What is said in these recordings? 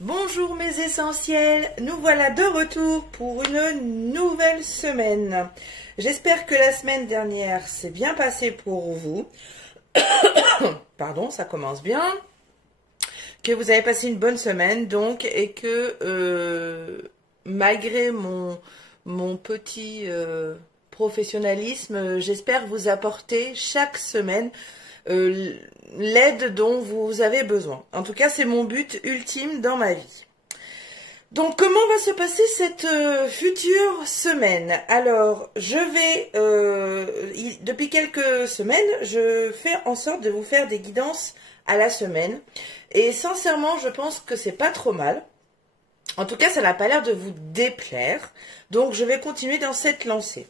Bonjour mes essentiels, nous voilà de retour pour une nouvelle semaine. J'espère que la semaine dernière s'est bien passée pour vous. Pardon, ça commence bien. Que vous avez passé une bonne semaine donc et que malgré mon petit professionnalisme, j'espère vous apporter chaque semaine l'aide dont vous avez besoin. En tout cas, c'est mon but ultime dans ma vie. Donc, comment va se passer cette future semaine? Alors, depuis quelques semaines, je fais en sorte de vous faire des guidances à la semaine. Et sincèrement, je pense que c'est pas trop mal. En tout cas, ça n'a pas l'air de vous déplaire. Donc, je vais continuer dans cette lancée.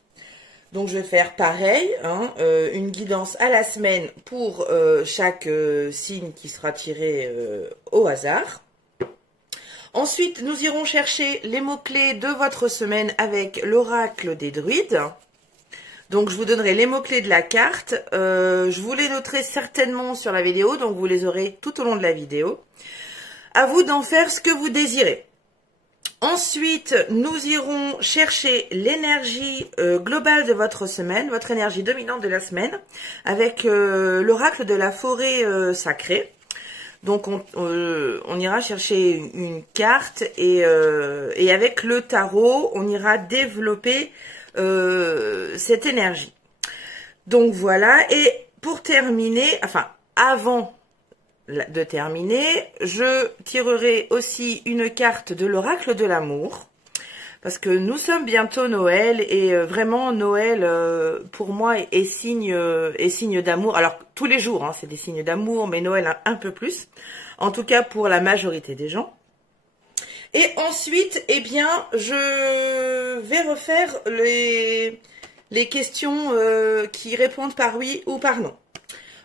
Donc, je vais faire pareil, une guidance à la semaine pour chaque signe qui sera tiré au hasard. Ensuite, nous irons chercher les mots-clés de votre semaine avec l'oracle des druides. Donc, je vous donnerai les mots-clés de la carte. Je vous les noterai certainement sur la vidéo, donc vous les aurez tout au long de la vidéo. À vous d'en faire ce que vous désirez. Ensuite, nous irons chercher l'énergie globale de votre semaine, votre énergie dominante de la semaine, avec l'oracle de la forêt sacrée. Donc, on ira chercher une carte et avec le tarot, on ira développer cette énergie. Donc, voilà. Et pour terminer, enfin, avant de terminer, je tirerai aussi une carte de l'oracle de l'amour parce que nous sommes bientôt Noël et vraiment Noël pour moi est signe d'amour. Alors tous les jours hein, c'est des signes d'amour, mais Noël un peu plus, en tout cas pour la majorité des gens. Et ensuite, eh bien, je vais refaire les questions qui répondent par oui ou par non.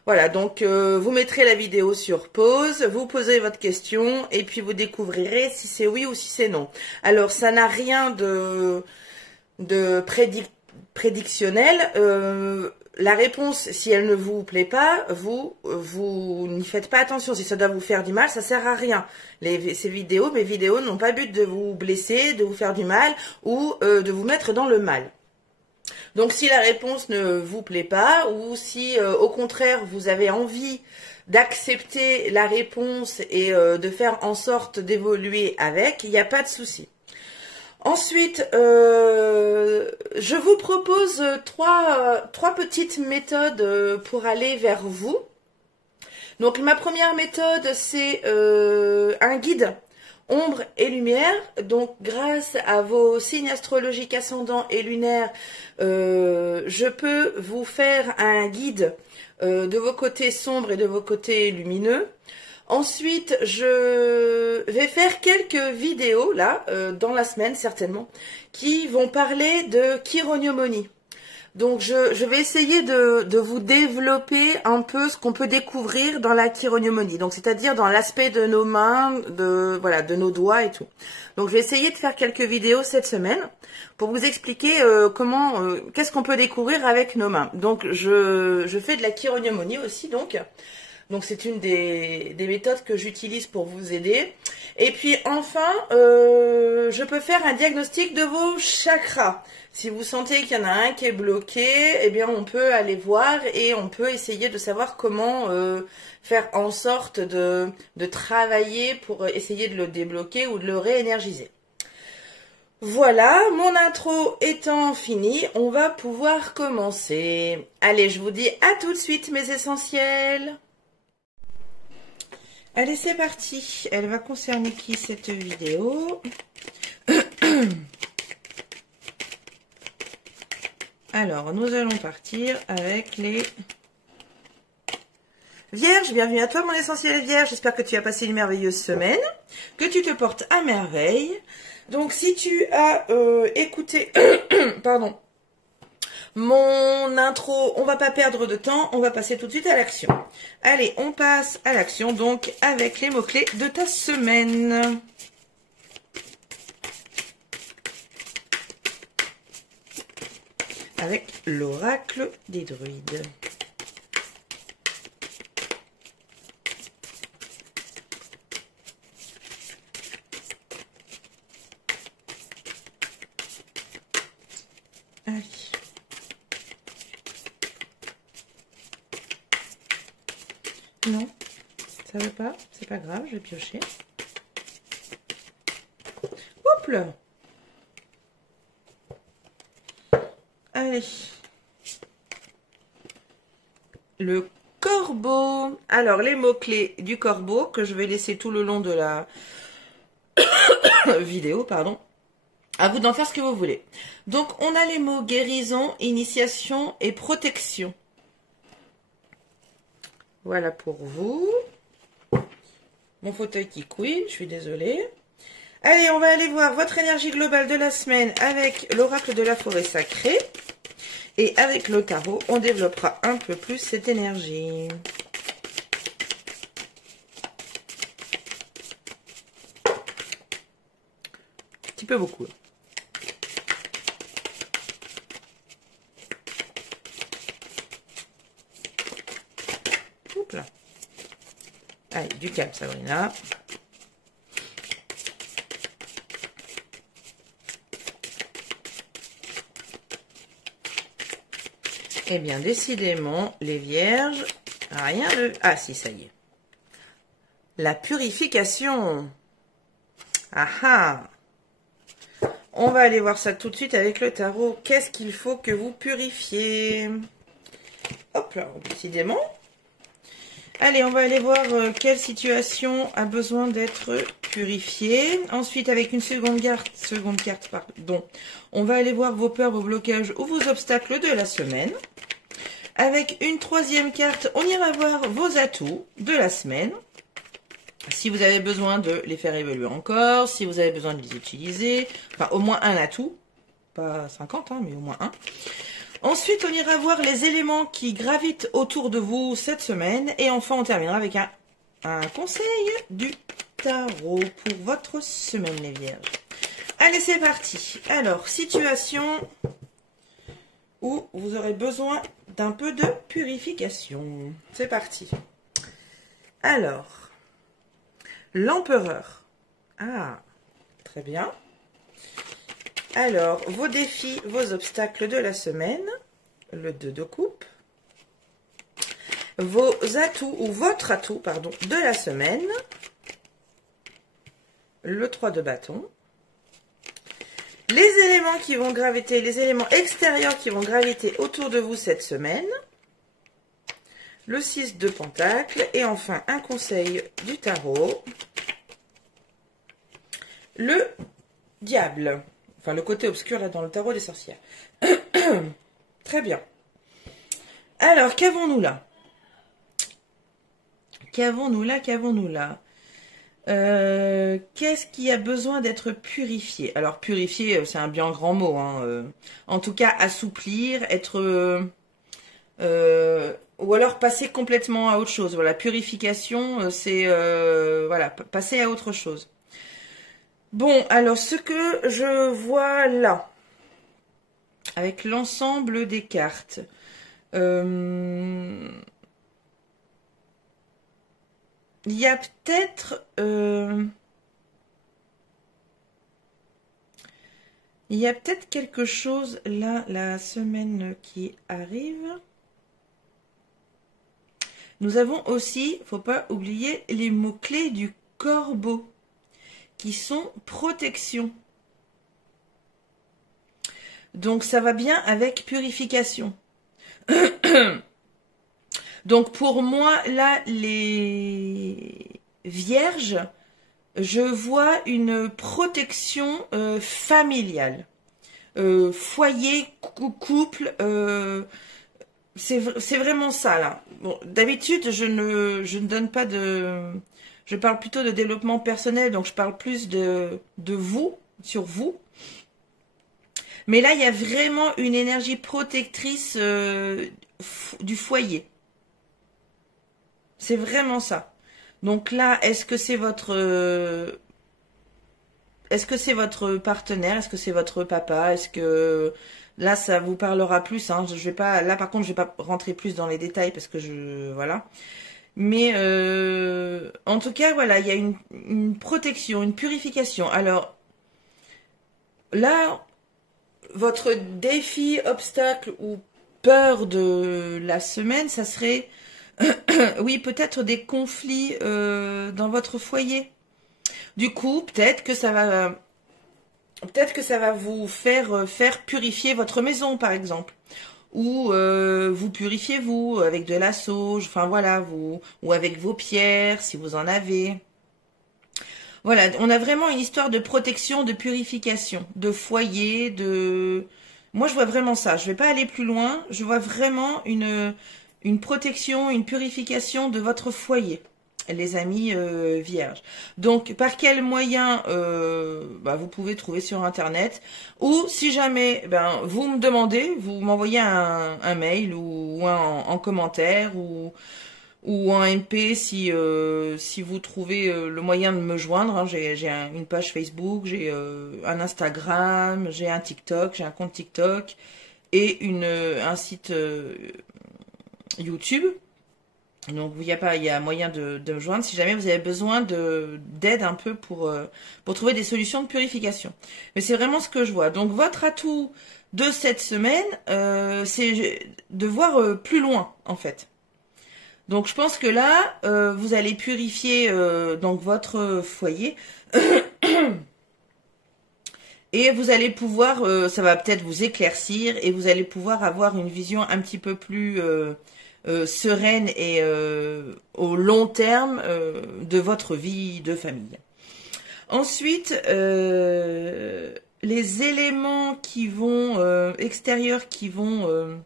Voilà, donc vous mettrez la vidéo sur pause, vous posez votre question et puis vous découvrirez si c'est oui ou si c'est non. Alors, ça n'a rien de prédictionnel. La réponse, si elle ne vous plaît pas, vous n'y faites pas attention. Si ça doit vous faire du mal, ça sert à rien. Mes vidéos n'ont pas but de vous blesser, de vous faire du mal ou de vous mettre dans le mal. Donc, si la réponse ne vous plaît pas ou si, au contraire, vous avez envie d'accepter la réponse et de faire en sorte d'évoluer avec, il n'y a pas de souci. Ensuite, je vous propose trois petites méthodes pour aller vers vous. Donc, ma première méthode, c'est un guide ombre et lumière. Donc grâce à vos signes astrologiques ascendants et lunaires, je peux vous faire un guide de vos côtés sombres et de vos côtés lumineux. Ensuite, je vais faire quelques vidéos là dans la semaine certainement qui vont parler de chirognomonie. Donc, je vais essayer de vous développer un peu ce qu'on peut découvrir dans la chirognomonie. Donc, c'est-à-dire dans l'aspect de nos mains, de nos doigts et tout. Donc, je vais essayer de faire quelques vidéos cette semaine pour vous expliquer qu'est-ce qu'on peut découvrir avec nos mains. Donc, je fais de la chirognomonie aussi, donc c'est une des méthodes que j'utilise pour vous aider. Et puis enfin, je peux faire un diagnostic de vos chakras. Si vous sentez qu'il y en a un qui est bloqué, eh bien on peut aller voir et on peut essayer de savoir comment faire en sorte de travailler pour essayer de le débloquer ou de le réénergiser. Voilà, mon intro étant finie, on va pouvoir commencer. Allez, je vous dis à tout de suite mes essentiels. Allez, c'est parti. Elle va concerner qui cette vidéo? Alors, nous allons partir avec les Vierges. Bienvenue à toi, mon essentiel Vierge. J'espère que tu as passé une merveilleuse semaine, que tu te portes à merveille. Donc, si tu as écouté, pardon, mon intro, on va pas perdre de temps, on va passer tout de suite à l'action. Allez, on passe à l'action, donc, avec les mots-clés de ta semaine. Avec l'oracle des druides. Allez. Non, ça veut pas. C'est pas grave, je vais piocher. Hop là. Allez. Le corbeau. Alors, les mots-clés du corbeau que je vais laisser tout le long de la vidéo, pardon. À vous d'en faire ce que vous voulez. Donc, on a les mots guérison, initiation et protection. Voilà pour vous. Mon fauteuil qui couine, je suis désolée. Allez, on va aller voir votre énergie globale de la semaine avec l'oracle de la forêt sacrée. Et avec le tarot, on développera un peu plus cette énergie. Un petit peu beaucoup. Hop là. Allez, du calme, Sabrina. Eh bien, décidément, les vierges, rien de... Ah si, ça y est. La purification. Ah ah. On va aller voir ça tout de suite avec le tarot. Qu'est-ce qu'il faut que vous purifiez? Hop là, décidément. Allez, on va aller voir quelle situation a besoin d'être purifiée. Ensuite, avec une seconde carte, pardon, on va aller voir vos peurs, vos blocages ou vos obstacles de la semaine. Avec une troisième carte, on ira voir vos atouts de la semaine. Si vous avez besoin de les faire évoluer encore, si vous avez besoin de les utiliser, enfin au moins un atout, pas 50, hein, mais au moins un. Ensuite, on ira voir les éléments qui gravitent autour de vous cette semaine. Et enfin, on terminera avec un conseil du tarot pour votre semaine, les vierges. Allez, c'est parti. Alors, situation où vous aurez besoin d'un peu de purification. C'est parti. Alors, l'empereur. Ah, très bien. Alors, vos défis, vos obstacles de la semaine. Le 2 de coupe. Vos atouts, ou votre atout, pardon, de la semaine. Le 3 de bâton. Les éléments qui vont graviter, les éléments extérieurs qui vont graviter autour de vous cette semaine. Le 6 de pentacle. Et enfin, un conseil du tarot. Le diable. Enfin, le côté obscur, là, dans le tarot des sorcières. Très bien. Alors, qu'avons-nous là? Qu'avons-nous là? Qu'est-ce qui a besoin d'être purifié? Alors, purifier, c'est un bien grand mot. Hein, en tout cas, assouplir, être... ou alors passer complètement à autre chose. Voilà, purification, c'est... voilà, passer à autre chose. Bon, alors ce que je vois là, avec l'ensemble des cartes, il y a peut-être quelque chose là, la semaine qui arrive. Nous avons aussi, faut pas oublier, les mots-clés du corbeau, qui sont protection. Donc ça va bien avec purification. Donc pour moi, là, les vierges, je vois une protection familiale. Foyer, couple, c'est vraiment ça là. Bon, d'habitude, je ne donne pas de... Je parle plutôt de développement personnel, donc je parle plus de vous, sur vous. Mais là, il y a vraiment une énergie protectrice du foyer. C'est vraiment ça. Donc là, est-ce que c'est votre partenaire? Est-ce que c'est votre papa? Est-ce que là, ça vous parlera plus, hein? Je vais pas, là, par contre, je vais pas rentrer plus dans les détails parce que voilà. Mais en tout cas, voilà, il y a une protection, une purification. Alors là, votre défi, obstacle ou peur de la semaine, ça serait, oui, peut-être des conflits dans votre foyer. Du coup, peut-être que ça va vous faire purifier votre maison, par exemple. Ou vous purifiez vous avec de la sauge, enfin voilà, ou avec vos pierres, si vous en avez. Voilà, on a vraiment une histoire de protection, de purification, de foyer, de... Moi, je vois vraiment ça. Je vais pas aller plus loin. Je vois vraiment une protection, une purification de votre foyer, les amis vierges. Donc, par quel moyen vous pouvez trouver sur Internet. Ou si jamais vous me demandez, vous m'envoyez un mail ou en commentaire ou en MP si vous trouvez le moyen de me joindre. Hein. J'ai une page Facebook, j'ai un Instagram, j'ai un TikTok, j'ai un compte TikTok et un site YouTube. Donc il y a moyen de me joindre si jamais vous avez besoin d'aide un peu pour trouver des solutions de purification. Mais c'est vraiment ce que je vois. Donc votre atout de cette semaine, c'est de voir plus loin en fait. Donc je pense que là, vous allez purifier donc votre foyer et vous allez pouvoir, ça va peut-être vous éclaircir et vous allez pouvoir avoir une vision un petit peu plus sereine et au long terme de votre vie de famille. Ensuite, les éléments qui vont extérieurs qui vont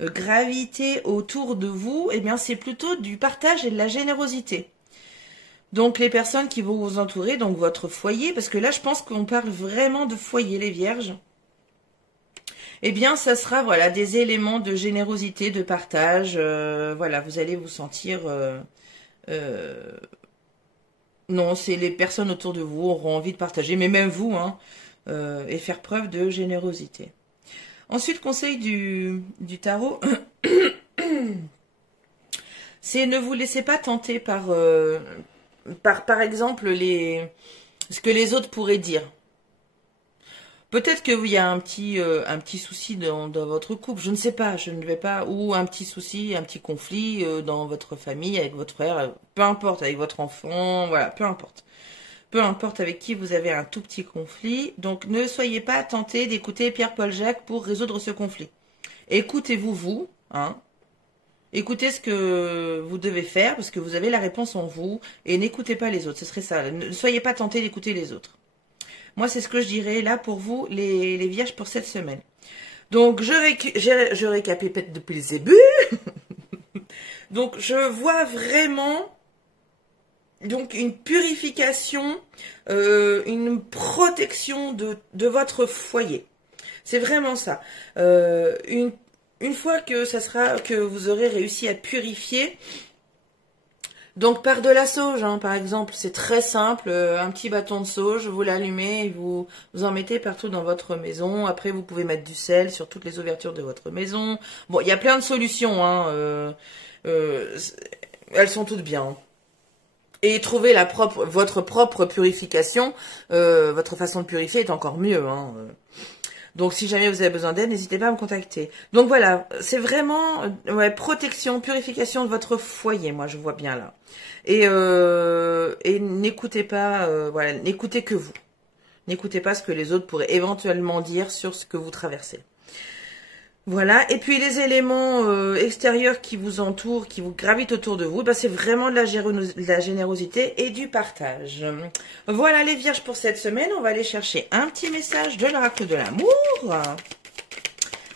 graviter autour de vous, eh bien c'est plutôt du partage et de la générosité. Donc les personnes qui vont vous entourer, donc votre foyer, parce que là je pense qu'on parle vraiment de foyer les vierges. Eh bien ça sera voilà des éléments de générosité, de partage. Voilà, vous allez vous sentir non, c'est les personnes autour de vous auront envie de partager, mais même vous, hein, et faire preuve de générosité. Ensuite, conseil du tarot, c'est ne vous laissez pas tenter par exemple, ce que les autres pourraient dire. Peut-être qu'il y a un petit souci dans votre couple, je ne sais pas, je ne vais pas, ou un petit souci, un petit conflit dans votre famille, avec votre frère, peu importe, avec votre enfant, voilà, peu importe. Peu importe avec qui vous avez un tout petit conflit. Donc, ne soyez pas tentés d'écouter Pierre-Paul Jacques pour résoudre ce conflit. Écoutez-vous, vous, hein. Écoutez ce que vous devez faire, parce que vous avez la réponse en vous, et n'écoutez pas les autres. Ce serait ça. Ne soyez pas tentés d'écouter les autres. Moi, c'est ce que je dirais là pour vous, les vierges, pour cette semaine. Donc, je récapitule depuis le début. Donc, je vois vraiment... Donc une purification, une protection de votre foyer. C'est vraiment ça. Une fois que vous aurez réussi à purifier, donc par de la sauge, hein, par exemple, c'est très simple, un petit bâton de sauge, vous l'allumez et vous en mettez partout dans votre maison. Après, vous pouvez mettre du sel sur toutes les ouvertures de votre maison. Bon, il y a plein de solutions, hein, elles sont toutes bien. Et trouver votre propre purification, votre façon de purifier est encore mieux. Hein. Donc si jamais vous avez besoin d'aide, n'hésitez pas à me contacter. Donc voilà, c'est vraiment protection, purification de votre foyer, moi je vois bien là. Et n'écoutez pas, n'écoutez que vous. N'écoutez pas ce que les autres pourraient éventuellement dire sur ce que vous traversez. Voilà, et puis les éléments extérieurs qui vous entourent, qui vous gravitent autour de vous, c'est vraiment de la générosité et du partage. Voilà les vierges pour cette semaine, on va aller chercher un petit message de l'oracle de l'amour.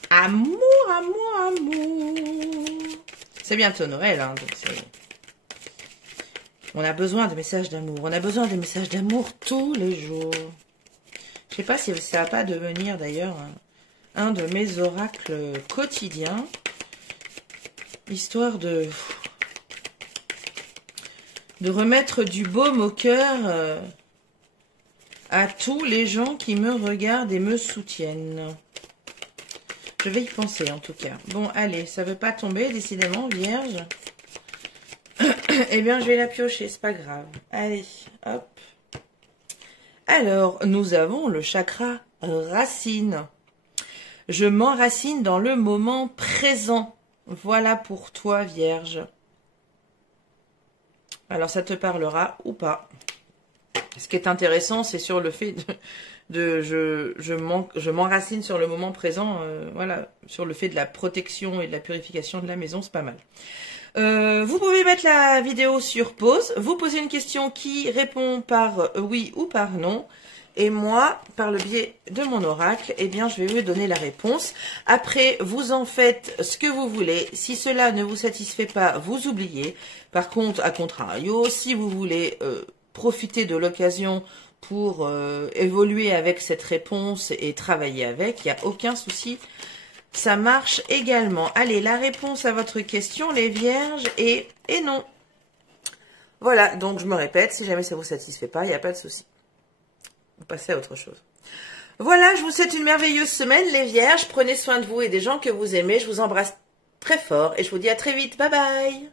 Amour, amour, amour. C'est bientôt Noël, hein, donc on a besoin de messages d'amour, on a besoin de messages d'amour tous les jours. Je sais pas si ça va pas devenir d'ailleurs... un de mes oracles quotidiens, histoire de remettre du baume au cœur à tous les gens qui me regardent et me soutiennent. Je vais y penser en tout cas. Bon, allez, ça ne veut pas tomber, décidément, vierge. Eh bien, je vais la piocher, c'est pas grave. Allez, hop. Alors, nous avons le chakra racine. Je m'enracine dans le moment présent. Voilà pour toi, Vierge. Alors, ça te parlera ou pas. Ce qui est intéressant, c'est sur le fait je m'enracine sur le moment présent, voilà, sur le fait de la protection et de la purification de la maison, c'est pas mal. Vous pouvez mettre la vidéo sur pause, vous posez une question qui répond par oui ou par non, et moi, par le biais de mon oracle, eh bien, je vais vous donner la réponse. Après, vous en faites ce que vous voulez. Si cela ne vous satisfait pas, vous oubliez. Par contre, à contrario, si vous voulez profiter de l'occasion pour évoluer avec cette réponse et travailler avec, il n'y a aucun souci. Ça marche également. Allez, la réponse à votre question, les vierges, est non. Voilà, donc je me répète, si jamais ça vous satisfait pas, il n'y a pas de souci. Vous passez à autre chose. Voilà, je vous souhaite une merveilleuse semaine, les vierges. Prenez soin de vous et des gens que vous aimez. Je vous embrasse très fort et je vous dis à très vite. Bye bye.